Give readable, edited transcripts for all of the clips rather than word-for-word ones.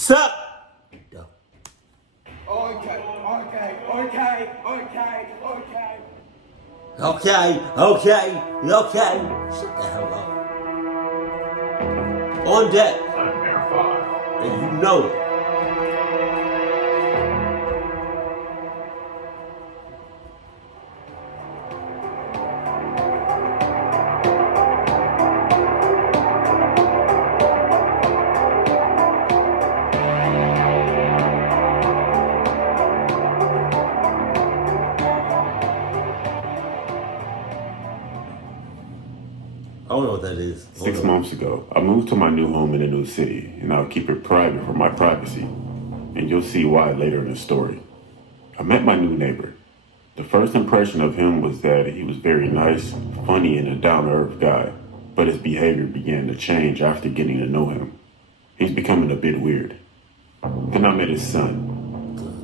Sup? Yo. Okay. Shut the hell up. On deck. And you know it. I don't know what that is. 6 months ago, I moved to my new home in a new city, and I'll keep it private for my privacy. And you'll see why later in the story. I met my new neighbor. The first impression of him was that he was very nice, funny, and a down-to-earth guy. But his behavior began to change after getting to know him. He's becoming a bit weird. Then I met his son.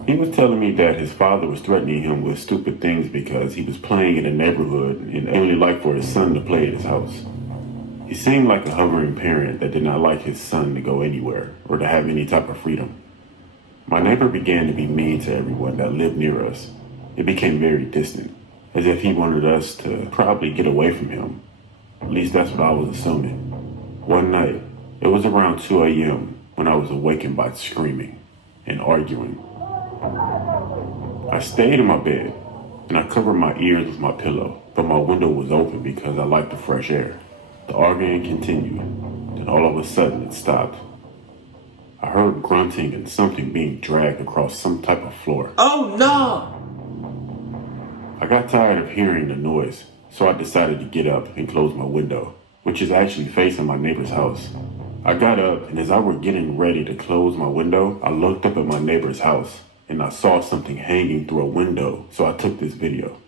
He was telling me that his father was threatening him with stupid things because he was playing in the neighborhood and only liked for his son to play at his house. He seemed like a hovering parent that did not like his son to go anywhere or to have any type of freedom. My neighbor began to be mean to everyone that lived near us. It became very distant, as if he wanted us to probably get away from him. At least that's what I was assuming. One night, it was around 2 a.m. when I was awakened by screaming and arguing. I stayed in my bed and I covered my ears with my pillow, but my window was open because I liked the fresh air. The arguing continued, then all of a sudden it stopped. I heard grunting and something being dragged across some type of floor. Oh no! I got tired of hearing the noise, so I decided to get up and close my window, which is actually facing my neighbor's house. I got up, and as I were getting ready to close my window, I looked up at my neighbor's house, and I saw something hanging through a window, so I took this video.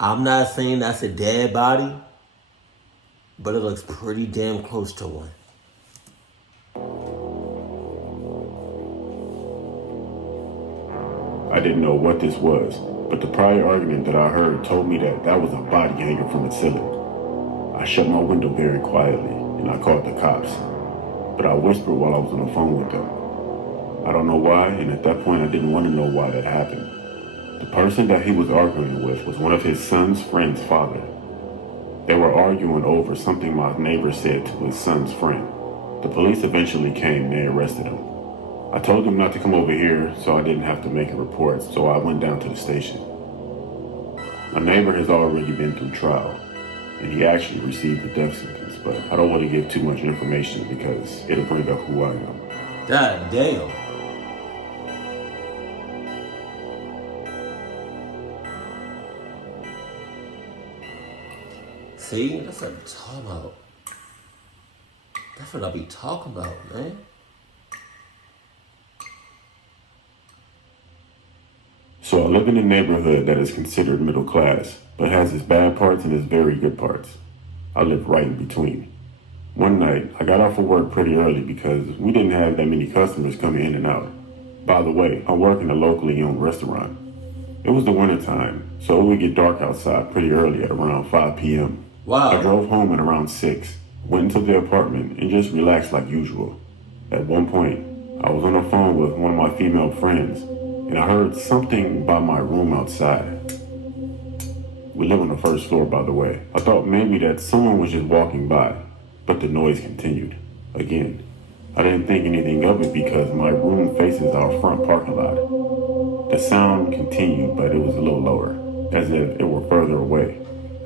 I'm not saying that's a dead body, but it looks pretty damn close to one. I didn't know what this was, but the prior argument that I heard told me that that was a body hanging from the ceiling. I shut my window very quietly, and I called the cops, but I whispered while I was on the phone with them. I don't know why, and at that point I didn't want to know why that happened. The person that he was arguing with was one of his son's friend's father. They were arguing over something my neighbor said to his son's friend. The police eventually came and they arrested him. I told them not to come over here so I didn't have to make a report, so I went down to the station. My neighbor has already been through trial, and he actually received a death sentence, but I don't want to give too much information because it'll bring up who I am. God damn. See, that's what I'm talking about. That's what I be talking about, man. So I live in a neighborhood that is considered middle class, but has its bad parts and its very good parts. I live right in between. One night, I got off of work pretty early because we didn't have that many customers coming in and out. By the way, I work in a locally owned restaurant. It was the winter time, so it would get dark outside pretty early at around 5 p.m. Wow. I drove home at around 6, went into the apartment, and just relaxed like usual. At one point, I was on the phone with one of my female friends, and I heard something by my room outside. We live on the first floor, by the way. I thought maybe that someone was just walking by, but the noise continued. Again, I didn't think anything of it because my room faces our front parking lot. The sound continued, but it was a little lower, as if it were further away.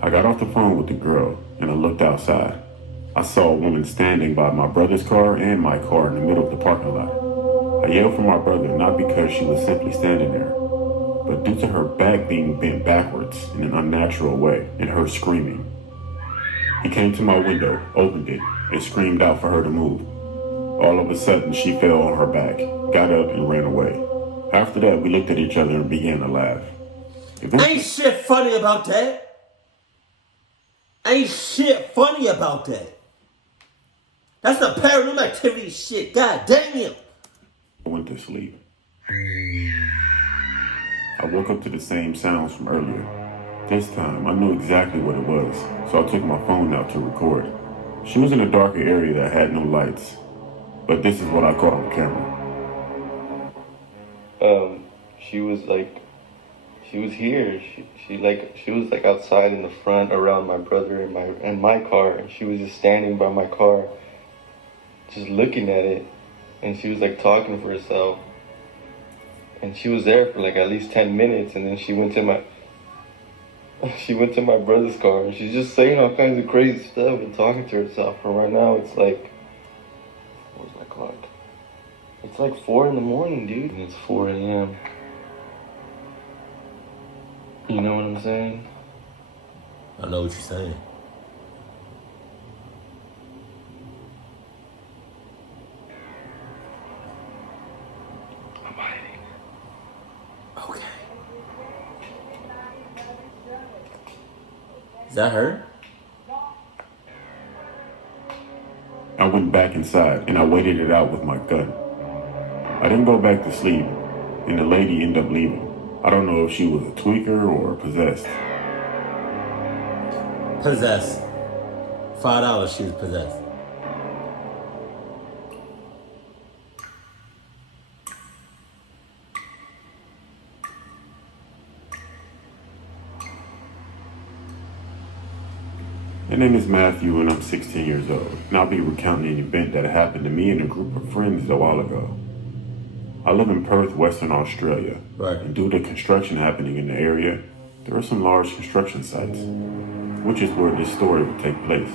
I got off the phone with the girl, and I looked outside. I saw a woman standing by my brother's car and my car in the middle of the parking lot. I yelled for my brother not because she was simply standing there, but due to her back being bent backwards in an unnatural way and her screaming. He came to my window, opened it, and screamed out for her to move. All of a sudden, she fell on her back, got up, and ran away. After that, we looked at each other and began to laugh. Ain't shit funny about that. Ain't shit funny about that. That's the paranormal activity shit. God damn. I went to sleep. I woke up to the same sounds from earlier. This time, I knew exactly what it was, so I took my phone out to record. She was in a darker area that had no lights, but this is what I caught on camera. She was here. She was like outside in the front around my brother and my car, and she was just standing by my car, just looking at it, and she was like talking to herself. And she was there for like at least 10 minutes, and then she went to my brother's car, and she's just saying all kinds of crazy stuff and talking to herself. And right now it's like, what's my clock? It's like 4 in the morning, dude. And it's 4 a.m. You know what I'm saying? I know what you're saying. I'm hiding. Okay. Is that her? I went back inside and I waited it out with my gun. I didn't go back to sleep, and the lady ended up leaving. I don't know if she was a tweaker or possessed. Possessed. $5 she was possessed. My name is Matthew and I'm 16 years old, and I'll be recounting an event that happened to me and a group of friends a while ago. I live in Perth, Western Australia, Right. and due to construction happening in the area, there are some large construction sites, which is where this story would take place.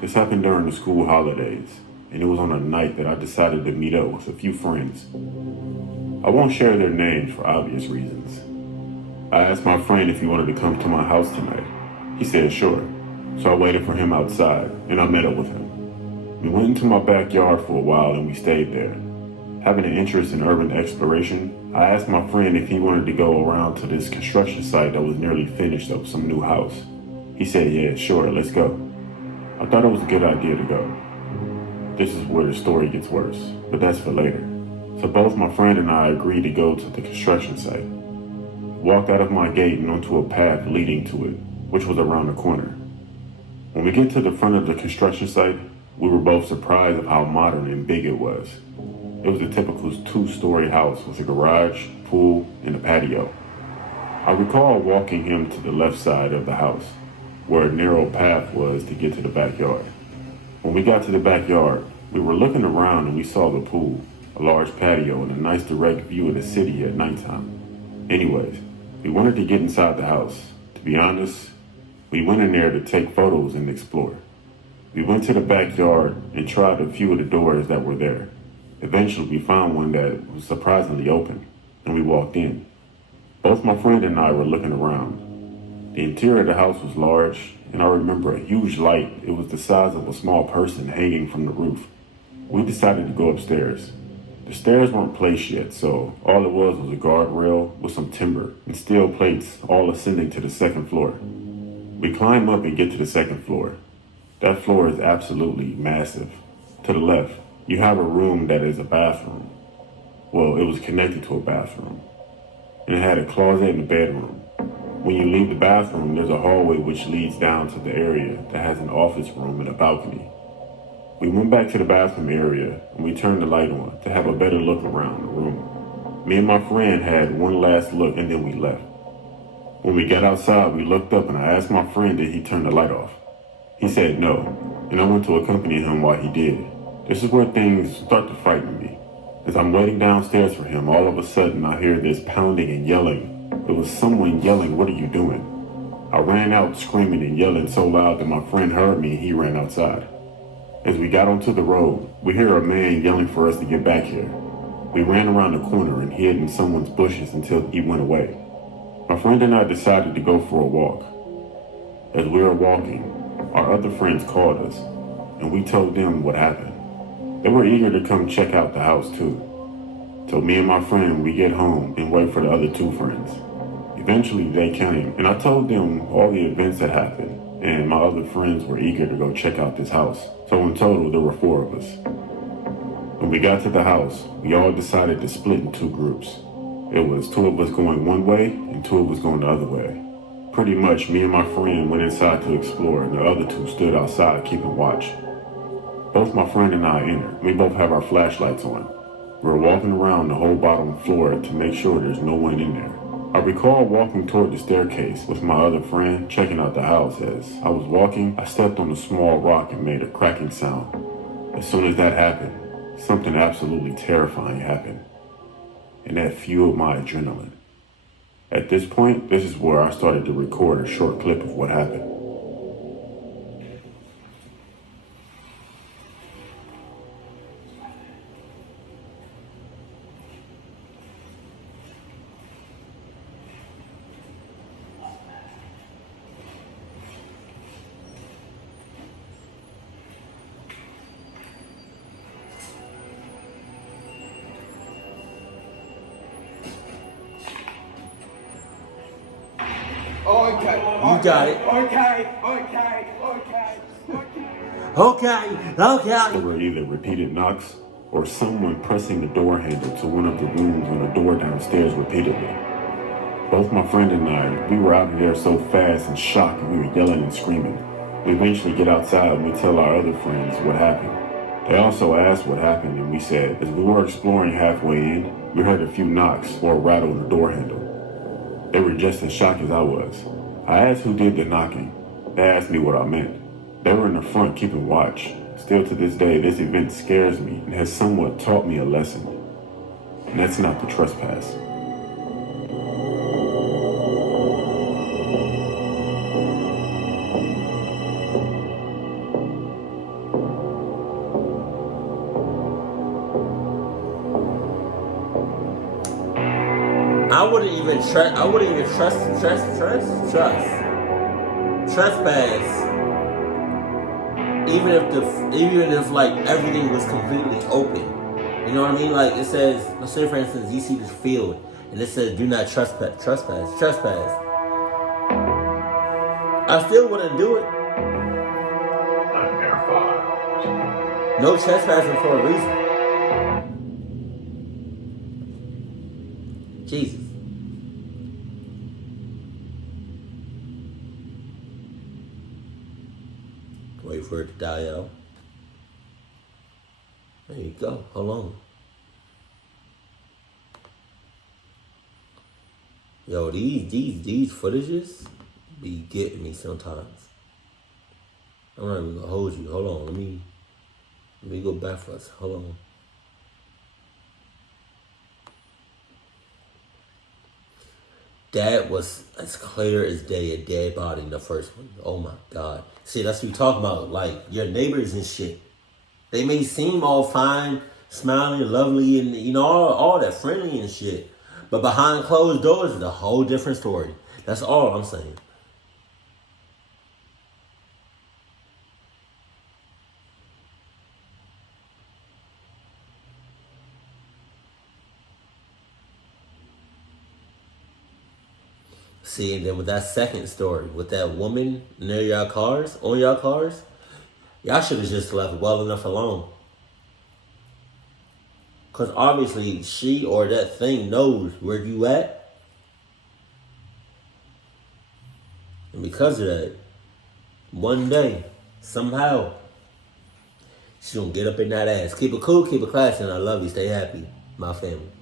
This happened during the school holidays, and it was on a night that I decided to meet up with a few friends. I won't share their names for obvious reasons. I asked my friend if he wanted to come to my house tonight. He said sure, so I waited for him outside, and I met up with him. We went into my backyard for a while and we stayed there. Having an interest in urban exploration, I asked my friend if he wanted to go around to this construction site that was nearly finished of some new house. He said, yeah, sure, let's go. I thought it was a good idea to go. This is where the story gets worse, but that's for later. So both my friend and I agreed to go to the construction site. Walked out of my gate and onto a path leading to it, which was around the corner. When we get to the front of the construction site, we were both surprised at how modern and big it was. It was a typical 2-story house with a garage, pool, and a patio. I recall walking him to the left side of the house, where a narrow path was to get to the backyard. When we got to the backyard, we were looking around and we saw the pool, a large patio, and a nice direct view of the city at nighttime. Anyways, we wanted to get inside the house. To be honest, we went in there to take photos and explore. We went to the backyard and tried a few of the doors that were there. Eventually, we found one that was surprisingly open, and we walked in. Both my friend and I were looking around. The interior of the house was large, and I remember a huge light. It was the size of a small person hanging from the roof. We decided to go upstairs. The stairs weren't placed yet, so all it was a guardrail with some timber and steel plates all ascending to the second floor. We climb up and get to the second floor. That floor is absolutely massive. To the left, you have a room that is a bathroom. Well, it was connected to a bathroom. And it had a closet and a bedroom. When you leave the bathroom, there's a hallway which leads down to the area that has an office room and a balcony. We went back to the bathroom area and we turned the light on to have a better look around the room. Me and my friend had one last look and then we left. When we got outside, we looked up and I asked my friend did he turn the light off. He said no, and I went to accompany him while he did. This is where things start to frighten me. As I'm waiting downstairs for him, all of a sudden I hear this pounding and yelling. It was someone yelling, "What are you doing?" I ran out screaming and yelling so loud that my friend heard me and he ran outside. As we got onto the road, we hear a man yelling for us to get back here. We ran around the corner and hid in someone's bushes until he went away. My friend and I decided to go for a walk. As we were walking, our other friends called us, and we told them what happened. They were eager to come check out the house too. So me and my friend, we get home and wait for the other two friends. Eventually they came, and I told them all the events that happened, and my other friends were eager to go check out this house. So in total, there were 4 of us. When we got to the house, we all decided to split in 2 groups. It was two of us going one way and two of us going the other way. Pretty much, me and my friend went inside to explore, and the other two stood outside keeping watch. Both my friend and I entered. We both have our flashlights on. We're walking around the whole bottom floor to make sure there's no one in there. I recall walking toward the staircase with my other friend, checking out the house. As I was walking, I stepped on a small rock and made a cracking sound. As soon as that happened, something absolutely terrifying happened, and that fueled my adrenaline. At this point, this is where I started to record a short clip of what happened. Okay. You got it. Okay. There were either repeated knocks or someone pressing the door handle to one of the rooms on the door downstairs repeatedly. Both my friend and I, we were out of there so fast and shocked we were yelling and screaming. We eventually get outside and we tell our other friends what happened. They also asked what happened, and we said, as we were exploring halfway in, we heard a few knocks or a rattle on the door handle. They were just as shocked as I was. I asked who did the knocking. They asked me what I meant. They were in the front keeping watch. Still to this day, this event scares me and has somewhat taught me a lesson. And that's not the trespass. I wouldn't even trust trespass. Even if like everything was completely open. You know what I mean? Like it says, let's say for instance, you see this field and it says do not trespass. I still wouldn't do it. No trespassing for a reason. Jesus. Wait for it to die out. There you go. Hold on. Yo, these footages be getting me sometimes. I'm not even gonna hold you. Hold on. Let me go back for us. Hold on. That was as clear as day, a dead body in the first one. Oh my God. See, that's what we talk about. Like, your neighbors and shit. They may seem all fine, smiling, lovely, and, you know, all that friendly and shit. But behind closed doors is a whole different story. That's all I'm saying. See, and then with that second story, with that woman near y'all cars, on y'all cars, y'all should have just left well enough alone. Because obviously she or that thing knows where you at. And because of that, one day, somehow, she's going to get up in that ass. Keep it cool, keep it classy, and I love you. Stay happy, my family.